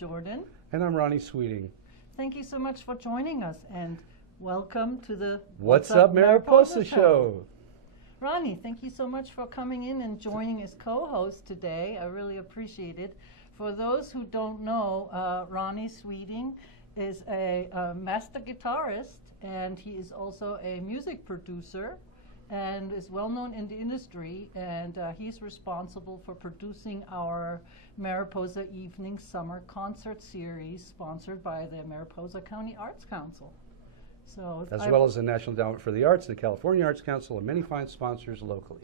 Jordan. And I'm Ronnie Sweeting. Thank you so much for joining us, and welcome to the What's Up Mariposa show. Ronnie, thank you so much for coming in and joining as co-host today. I really appreciate it. For those who don't know, Ronnie Sweeting is a master guitarist, and he is also a music producer and is well known in the industry, and he's responsible for producing our Mariposa Evening Summer Concert Series sponsored by the Mariposa County Arts Council. So as well as the National Endowment for the Arts, the California Arts Council, and many fine sponsors locally.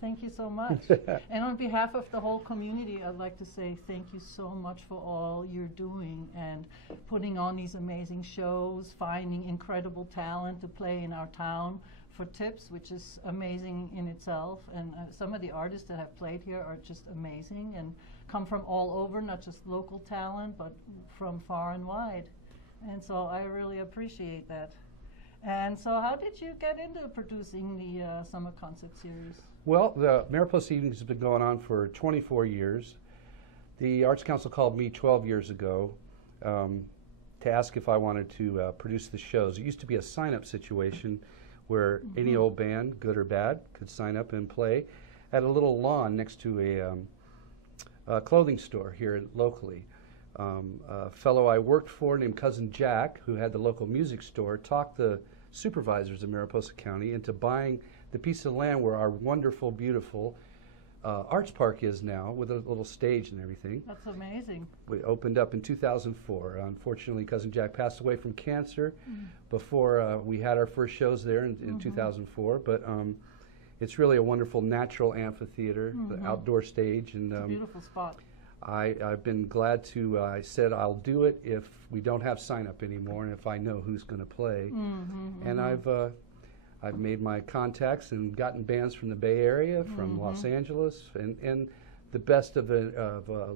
Thank you so much. And on behalf of the whole community, I'd like to say thank you so much for all you're doing and putting on these amazing shows, finding incredible talent to play in our town for tips, which is amazing in itself. And some of the artists that have played here are just amazing and come from all over, not just local talent, but from far and wide. And so I really appreciate that. And so how did you get into producing the Summer Concert Series? Well, the Mariposa Evenings has been going on for 24 years. The Arts Council called me 12 years ago to ask if I wanted to produce the shows. It used to be a sign-up situation where any old band, good or bad, could sign up and play at a little lawn next to a clothing store here locally. A fellow I worked for named Cousin Jack, who had the local music store, talked the supervisors of Mariposa County into buying the piece of land where our wonderful, beautiful arts park is now, with a little stage and everything. That's amazing. We opened up in 2004. Unfortunately, Cousin Jack passed away from cancer before we had our first shows there in 2004. But it's really a wonderful natural amphitheater, the outdoor stage. And it's a beautiful spot. I've been glad to, I said I'll do it if we don't have sign-up anymore and if I know who's going to play. And I've made my contacts and gotten bands from the Bay Area, from Los Angeles, and the best of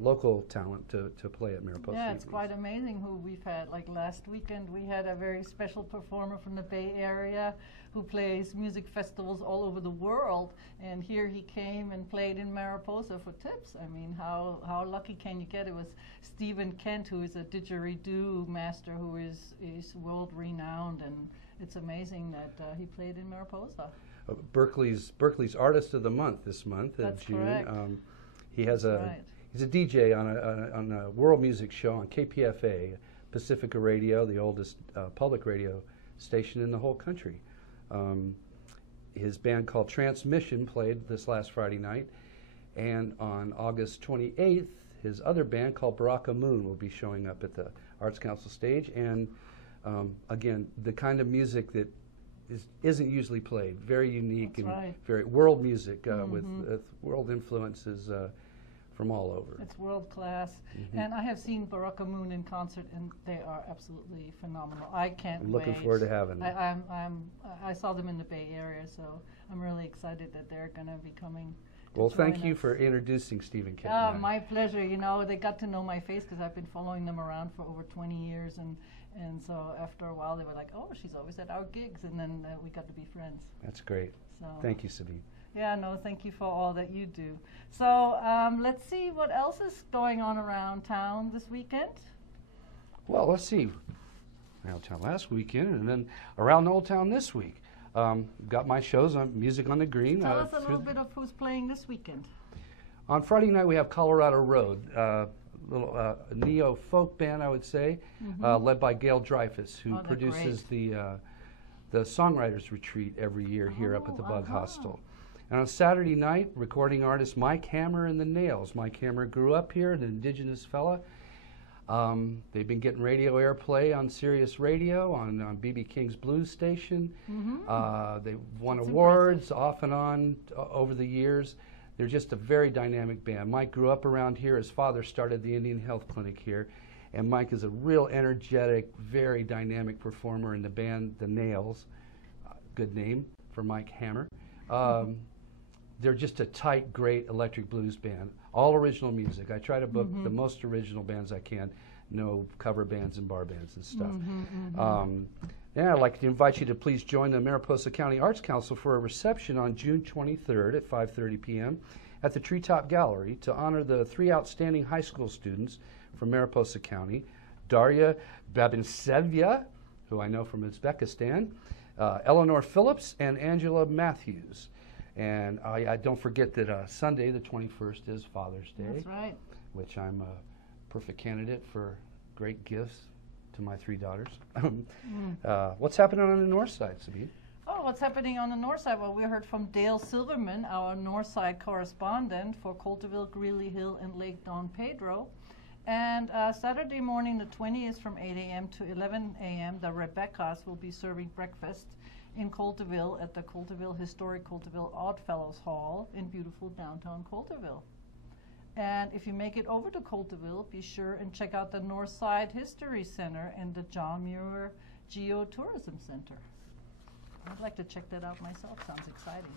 local talent to play at Mariposa. Yeah, it's quite amazing who we've had. Like last weekend, we had a very special performer from the Bay Area who plays music festivals all over the world, and here he came and played in Mariposa for tips. I mean, how lucky can you get? It was Stephen Kent, who is a didgeridoo master who is world renowned, and it's amazing that he played in Mariposa. Berkeley's Artist of the Month this month in June. Correct. He has he's a DJ on a world music show on KPFA, Pacifica Radio, the oldest public radio station in the whole country. His band called Transmission played this last Friday night, and on August 28th, his other band called Baraka Moon will be showing up at the Arts Council stage. And again, the kind of music that isn't usually played, very unique. That's and right. very world music with world influences from all over. It's world class. And I have seen Baraka Moon in concert, and they are absolutely phenomenal. I can't wait. I'm looking forward to having them. I saw them in the Bay Area, so I'm really excited that they're going to be coming. Well, thank you for introducing Stephen Kent. My pleasure. You know, they got to know my face because I've been following them around for over 20 years, and so after a while they were like, oh, she's always at our gigs, and then we got to be friends. That's great. So thank you, Sabine. Yeah, no, thank you for all that you do. So let's see what else is going on around town this weekend. Well, let's see. Around town last weekend, and then around Old Town this week. Got my shows on Music on the Green. Tell us a little bit of who's playing this weekend. On Friday night we have Colorado Road, little neo-folk band, I would say, led by Gail Dreyfus, who produces the Songwriters Retreat every year here up at the Bug Hostel. And on Saturday night, recording artist Mike Hammer and the Nails. Mike Hammer grew up here, an indigenous fella. They've been getting radio airplay on Sirius Radio, on B.B. King's Blues Station. They've won awards off and on over the years. They're just a very dynamic band. Mike grew up around here. His father started the Indian Health Clinic here. And Mike is a real energetic, very dynamic performer in the band The Nails. Good name for Mike Hammer. They're just a tight, great electric blues band. All original music. I try to book the most original bands I can. No cover bands and bar bands and stuff. Yeah, I'd like to invite you to please join the Mariposa County Arts Council for a reception on June 23rd at 5:30 p.m. at the Treetop Gallery to honor the 3 outstanding high school students from Mariposa County, Daria Babinsevia, who I know from Uzbekistan, Eleanor Phillips, and Angela Matthews. And I don't forget that Sunday, the 21st, is Father's Day. That's right. Which I'm a perfect candidate for great gifts to my 3 daughters. What's happening on the north side, Sabine? Oh, what's happening on the north side? Well, we heard from Dale Silverman, our north side correspondent for Coulterville, Greeley Hill, and Lake Don Pedro. And Saturday morning, the 20th, from 8 a.m. to 11 a.m., the Rebeccas will be serving breakfast in Coulterville at the Historic Coulterville Oddfellows Hall in beautiful downtown Coulterville. And if you make it over to Coulterville, be sure and check out the Northside History Center and the John Muir Geotourism Center. I'd like to check that out myself. Sounds exciting.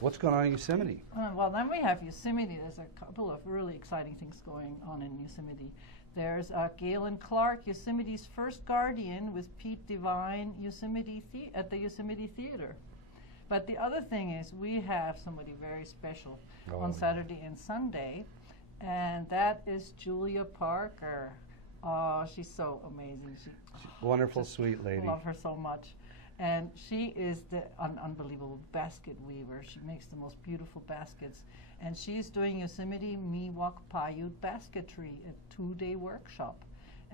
What's going on in Yosemite? Well, then we have Yosemite. There's a couple of really exciting things going on in Yosemite. There's Galen Clark, Yosemite's first guardian, with Pete Devine at the Yosemite Theater. But the other thing is we have somebody very special on Saturday and Sunday, and that is Julia Parker. Oh, she's so amazing. Wonderful, sweet lady. I love her so much. And she is the unbelievable basket weaver. She makes the most beautiful baskets. And she's doing Yosemite Miwok Paiute basketry, a 2-day workshop.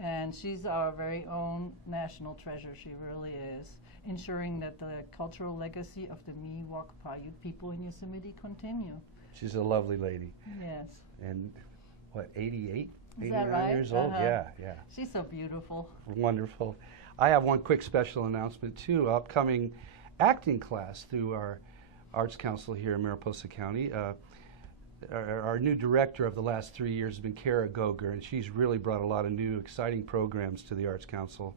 And she's our very own national treasure. She really is, ensuring that the cultural legacy of the Miwok Paiute people in Yosemite continue. She's a lovely lady. Yes. And what, 88? Is 89 that right? years old? Yeah. She's so beautiful. Wonderful. I have one quick special announcement too. Upcoming acting class through our Arts Council here in Mariposa County. Our new director of the last 3 years has been Kara Goger, and she's really brought a lot of new, exciting programs to the Arts Council.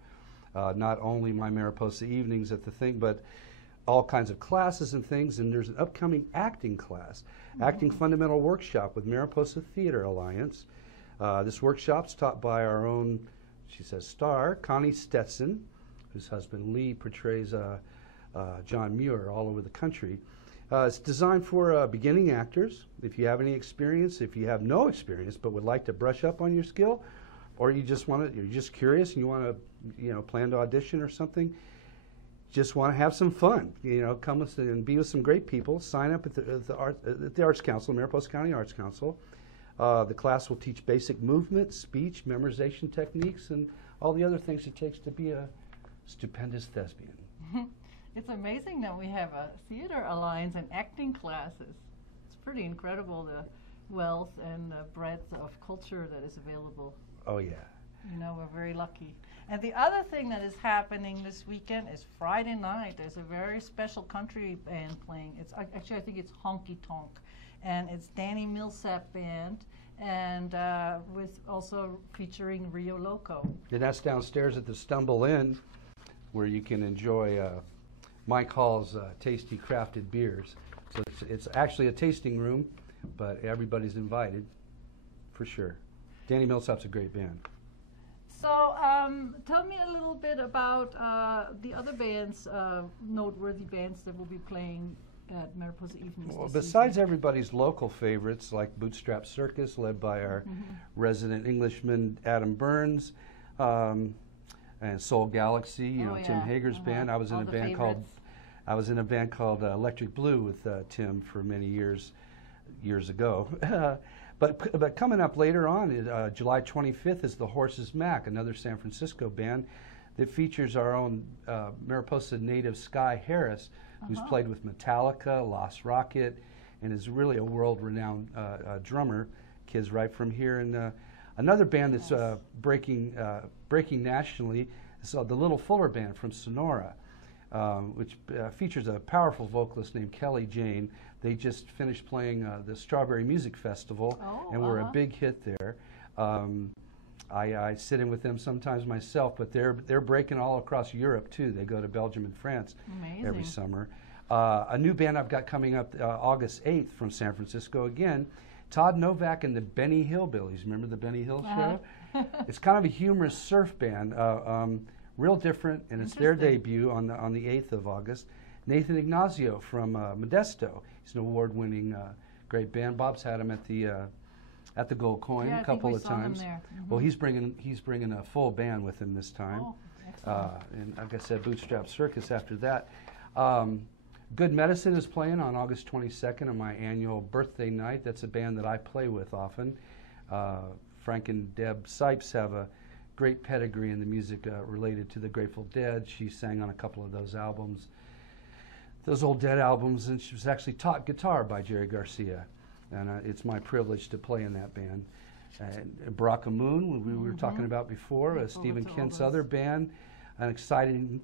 Not only my Mariposa evenings at the thing, but all kinds of classes and things. And there's an upcoming acting class, acting fundamental workshop with Mariposa Theater Alliance. This workshop's taught by our own, she says, star, Connie Stetson, whose husband Lee portrays John Muir all over the country. It's designed for beginning actors. If you have any experience, if you have no experience but would like to brush up on your skill, or you're just curious and you want to, plan to audition or something, just want to have some fun, come with and be with some great people. Sign up at the Arts Council, Mariposa County Arts Council. The class will teach basic movement, speech, memorization techniques, and all the other things it takes to be a stupendous thespian. It's amazing that we have a theater alliance and acting classes. It's pretty incredible, the wealth and the breadth of culture that is available. Oh, yeah. We're very lucky. And the other thing that is happening this weekend is Friday night. There's a very special country band playing. It's actually, I think it's Honky Tonk. And it's Danny Millsap Band, and with also featuring Rio Loco. And that's downstairs at the Stumble Inn, where you can enjoy Mike Hall's tasty crafted beers. So it's actually a tasting room, but everybody's invited, for sure. Danny Millsap's a great band. So tell me a little bit about the other bands, noteworthy bands that will be playing at Mariposa Evenings. Well, besides everybody's local favorites like Bootstrap Circus, led by our resident Englishman Adam Burns, and Soul Galaxy, Tim Hager's band. I was in a band called Electric Blue with Tim for many years ago. But coming up later on, July 25th, is the Horse's Mac, another San Francisco band that features our own Mariposa native Sky Harris, who's played with Metallica, Lost Rocket, and is really a world-renowned drummer. Kid's right from here. And another band that's breaking nationally is the Little Fuller Band from Sonora, which features a powerful vocalist named Kelly Jane. They just finished playing the Strawberry Music Festival, and were a big hit there. I sit in with them sometimes myself, but they're breaking all across Europe too. They go to Belgium and France every summer. A new band I've got coming up August 8th from San Francisco again, Todd Novak and the Benny Hill Billies. Remember the Benny Hill show? It's kind of a humorous surf band, real different, and it's their debut on the 8th of August. Nathan Ignacio from Modesto. He's an award-winning great band. Bob's had him at the at the Gold Coin Yeah, a couple of I think we saw him times. there. Well, he's bringing a full band with him this time. Oh, excellent. And like I said, Bootstrap Circus after that. Good Medicine is playing on August 22nd on my annual birthday night. That's a band that I play with often. Frank and Deb Sipes have a great pedigree in the music related to the Grateful Dead. She sang on a couple of those albums, those old Dead albums, and she was actually taught guitar by Jerry Garcia. And it's my privilege to play in that band. Baraka Moon, we were talking about before, Stephen Kent's other band, an exciting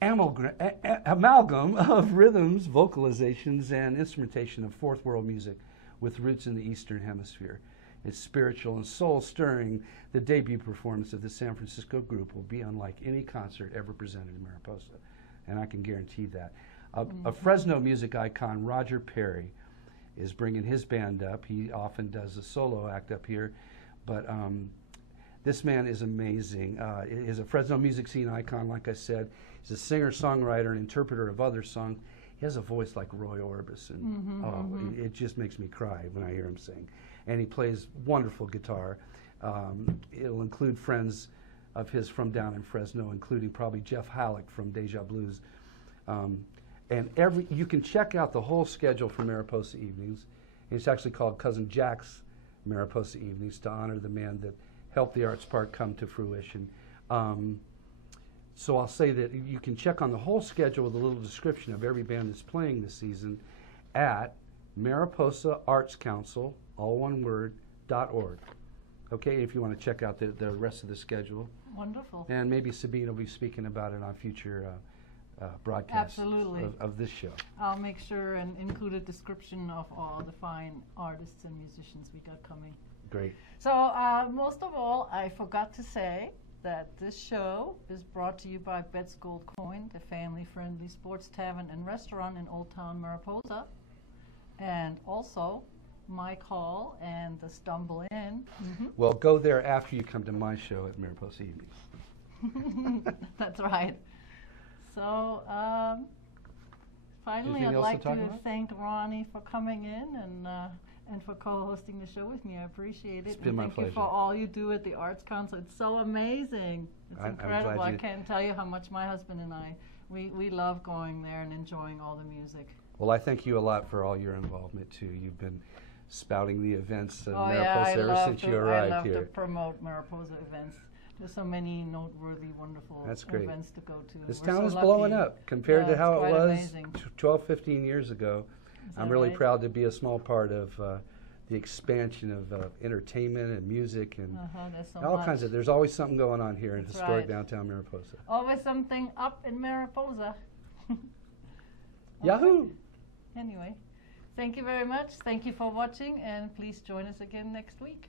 amalgam of rhythms, vocalizations, and instrumentation of fourth world music with roots in the Eastern Hemisphere. It's spiritual and soul-stirring. The debut performance of the San Francisco group will be unlike any concert ever presented in Mariposa, and I can guarantee that. A Fresno music icon, Roger Perry, is bringing his band up. He often does a solo act up here, but this man is amazing. He's a Fresno music scene icon, like I said. He's a singer-songwriter and interpreter of other songs. He has a voice like Roy Orbison. It just makes me cry when I hear him sing. And he plays wonderful guitar. It'll include friends of his from down in Fresno, including probably Jeff Halleck from Deja Blues. And you can check out the whole schedule for Mariposa Evenings. It's actually called Cousin Jack's Mariposa Evenings to honor the man that helped the Arts Park come to fruition. So I'll say that you can check on the whole schedule with a little description of every band that's playing this season at Mariposa Arts Council, all one word, .org. Okay, if you want to check out the rest of the schedule. Wonderful. And maybe Sabine will be speaking about it on future broadcasts of this show. I'll make sure and include a description of all the fine artists and musicians we got coming. Great. So most of all, I forgot to say that this show is brought to you by Bet's Gold Coin, the family-friendly sports tavern and restaurant in Old Town Mariposa, and also Mike Hall and the Stumble Inn. Well, go there after you come to my show at Mariposa Evenings. That's right. So finally, Anything I'd like to about? thank Ronnie for coming in and for co-hosting the show with me. I appreciate it. It's been my pleasure. Thank pleasure. you for all you do at the Arts Council. It's so amazing. It's incredible. I can't tell you how much my husband and I, we love going there and enjoying all the music. Well, I thank you a lot for all your involvement, too. You've been spouting the events in Oh Mariposa yeah, ever since you arrived I love here. to promote Mariposa events. There's so many noteworthy, wonderful That's great. events to go to. This We're town so is lucky. blowing up compared to Yeah, how it's it quite was amazing. 12, 15 years ago. Is I'm that really right? proud to be a small part of the expansion of entertainment and music and There's so all much. kinds of. There's always something going on here in That's historic right. downtown Mariposa. Always something up in Mariposa. Yahoo! Anyway, thank you very much. Thank you for watching, and please join us again next week.